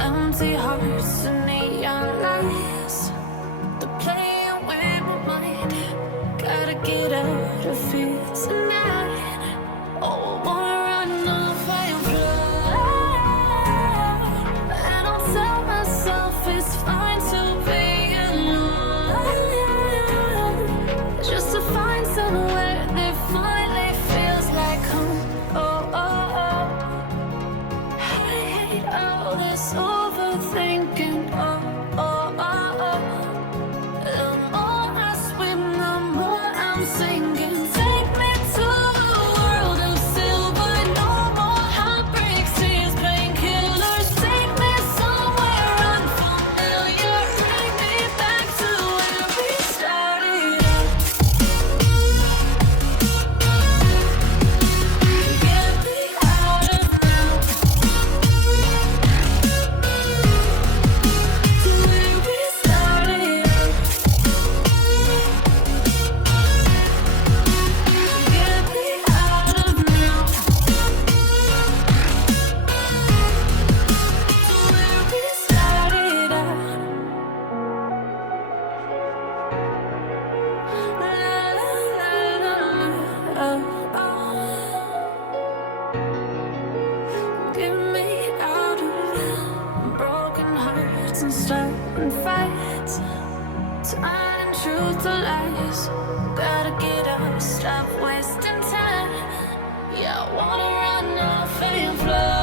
Empty hearts and neon lights, they're playing with my mind. Gotta get out of here tonight. Oh, I wanna run off and fly. And I'll tell myself it's fine to be alone, just to find somewhere that finally feels like home. Oh, oh, oh. I hate all this overthinking. Oh, oh, oh, oh. The more I swim, the more I'm sinking. Take me to a world of silver. No more heartbreaks, tears, painkillers. Take me somewhere unfamiliar. Bring me back to where we started. Get me out of now. To where we started. Get me out of now. To where we started at. La, la, la, la, oh, oh. Get me out of broken hearts and starting fights, turning truth to lies. Gotta get up, stop wasting time. Yeah, I wanna run off and fly.